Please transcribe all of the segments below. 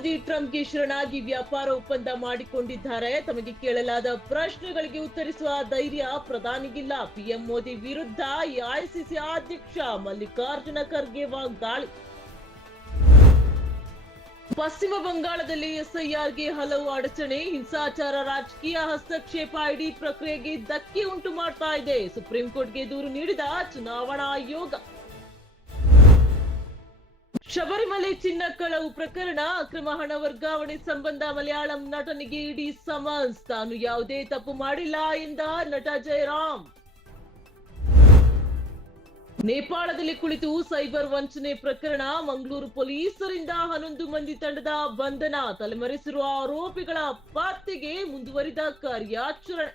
ಮೋದಿ ಟ್ರಂಪ್ಗೆ ಶರಣಾಗಿ ವ್ಯಾಪಾರ ಒಪ್ಪಂದ ಮಾಡಿಕೊಂಡಿದ್ದಾರೆ. ತಮಗೆ ಕೇಳಲಾದ ಪ್ರಶ್ನೆಗಳಿಗೆ ಉತ್ತರಿಸುವ ಧೈರ್ಯ ಪ್ರಧಾನಿಗಿಲ್ಲ. ಪಿಎಂ ಮೋದಿ ವಿರುದ್ಧ ಎಐಸಿಸಿ ಅಧ್ಯಕ್ಷ ಮಲ್ಲಿಕಾರ್ಜುನ ಖರ್ಗೆ ವಾಗ್ದಾಳಿ. ಪಶ್ಚಿಮ ಬಂಗಾಳದಲ್ಲಿ ಎಸ್ಐಆರ್ಗೆ ಹಲವು ಅಡಚಣೆ, ಹಿಂಸಾಚಾರ, ರಾಜಕೀಯ ಹಸ್ತಕ್ಷೇಪ ಇಡೀ ಪ್ರಕ್ರಿಯೆಗೆ ಧಕ್ಕೆ ಉಂಟು ಮಾಡ್ತಾ ಇದೆ. ಸುಪ್ರೀಂ ಕೋರ್ಟ್ಗೆ ದೂರು ನೀಡಿದ ಚುನಾವಣಾ ಆಯೋಗ. ಶಬರಿಮಲೆ ಚಿನ್ನ ಕಳವು ಪ್ರಕರಣ, ಅಕ್ರಮ ಹಣ ವರ್ಗಾವಣೆ ಸಂಬಂಧ ಮಲಯಾಳಂ ನಟನಿಗೆ ಇಡಿ ಸಮನ್ಸ್. ತಾನು ಯಾವುದೇ ತಪ್ಪು ಮಾಡಿಲ್ಲ ಎಂದ ನಟ ಜಯರಾಮ್. ನೇಪಾಳದಲ್ಲಿ ಕುಳಿತು ಸೈಬರ್ ವಂಚನೆ ಪ್ರಕರಣ, ಮಂಗಳೂರು ಪೊಲೀಸರಿಂದ 11 ಮಂದಿ ತಂಡದ ಬಂಧನ. ತಲೆಮರೆಸಿರುವ ಆರೋಪಿಗಳ ಪತ್ತೆಗೆ ಮುಂದುವರಿದ ಕಾರ್ಯಾಚರಣೆ.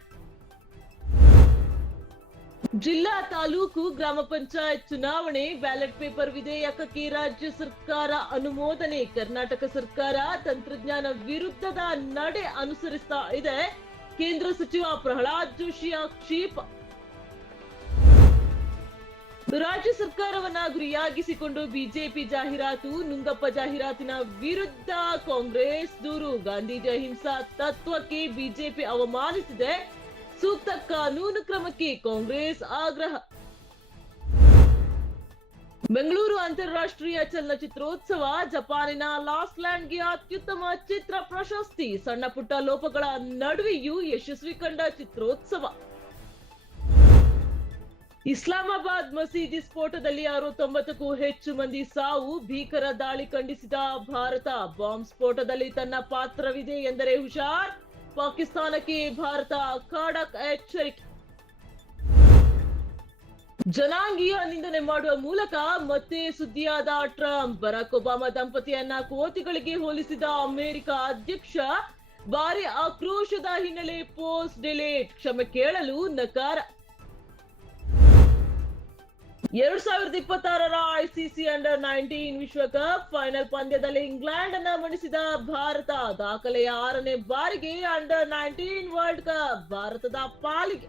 ಜಿಲ್ಲಾ, ತಾಲೂಕು, ಗ್ರಾಮ ಪಂಚಾಯತ್ ಚುನಾವಣೆ, ಬ್ಯಾಲೆಟ್ ಪೇಪರ್ ವಿಧೇಯಕಕ್ಕೆ ರಾಜ್ಯ ಸರ್ಕಾರ ಅನುಮೋದನೆ. ಕರ್ನಾಟಕ ಸರ್ಕಾರ ತಂತ್ರಜ್ಞಾನ ವಿರುದ್ಧದ ನಡೆ ಅನುಸರಿಸ್ತಾ ಇದೆ. ಕೇಂದ್ರ ಸಚಿವ ಪ್ರಹ್ಲಾದ್ ಜೋಶಿ ಆಕ್ಷೇಪ. ರಾಜ್ಯ ಸರ್ಕಾರವನ್ನ ಗುರಿಯಾಗಿಸಿಕೊಂಡು ಬಿಜೆಪಿ ಜಾಹೀರಾತು, ನುಂಗಪ್ಪ ಜಾಹೀರಾತಿನ ವಿರುದ್ಧ ಕಾಂಗ್ರೆಸ್ ದೂರು. ಗಾಂಧೀಜಿ ಅಹಿಂಸಾ ತತ್ವಕ್ಕೆ ಬಿಜೆಪಿ ಅವಮಾನಿಸಿದೆ, ಸೂಕ್ತ ಕಾನೂನು ಕ್ರಮಕ್ಕೆ ಕಾಂಗ್ರೆಸ್ ಆಗ್ರಹ. ಬೆಂಗಳೂರು ಅಂತಾರಾಷ್ಟ್ರೀಯ ಚಲನಚಿತ್ರೋತ್ಸವ, ಜಪಾನಿನ ಲಾಸ್ಲ್ಯಾಂಡ್ಗೆ ಅತ್ಯುತ್ತಮ ಚಿತ್ರ ಪ್ರಶಸ್ತಿ. ಸಣ್ಣ ಪುಟ್ಟ ಲೋಪಗಳ ನಡುವೆಯೂ ಯಶಸ್ವಿ ಕಂಡ ಚಿತ್ರೋತ್ಸವ. ಇಸ್ಲಾಮಾಬಾದ್ ಮಸೀದಿ ಸ್ಫೋಟದಲ್ಲಿ 69ಕ್ಕೂ ಹೆಚ್ಚು ಮಂದಿ ಸಾವು, ಭೀಕರ ದಾಳಿ ಖಂಡಿಸಿದ ಭಾರತ. ಬಾಂಬ್ ಸ್ಫೋಟದಲ್ಲಿ ತನ್ನ ಪಾತ್ರವಿದೆ ಎಂದರೆ ಹುಷಾರ್, ಪಾಕಿಸ್ತಾನಕ್ಕೆ ಭಾರತ ಖಡಕ್ ಎಚ್ಚರಿಕೆ. ಜನಾಂಗೀಯ ನಿಂದನೆ ಮಾಡುವ ಮೂಲಕ ಮತ್ತೆ ಸುದ್ದಿಯಾದ ಟ್ರಂಪ್. ಬರಾಕ್ ಒಬಾಮಾ ದಂಪತಿಯನ್ನ ಕೋತಿಗಳಿಗೆ ಹೋಲಿಸಿದ ಅಮೆರಿಕ ಅಧ್ಯಕ್ಷ. ಭಾರಿ ಆಕ್ರೋಶದ ಹಿನ್ನೆಲೆ ಪೋಸ್ಟ್ ಡಿಲೀಟ್, ಕ್ಷಮೆ ಕೇಳಲು ನಕಾರ. 2026ರ ಐಸಿಸಿ ಅಂಡರ್-19 ವಿಶ್ವಕಪ್ ಫೈನಲ್ ಪಂದ್ಯದಲ್ಲಿ ಇಂಗ್ಲೆಂಡ್ ಅನ್ನ ಮಣಿಸಿದ ಭಾರತ. ದಾಖಲೆಯ 6ನೇ ಬಾರಿಗೆ ಅಂಡರ್-19 ವರ್ಲ್ಡ್ ಕಪ್ ಭಾರತದ ಪಾಲಿಗೆ.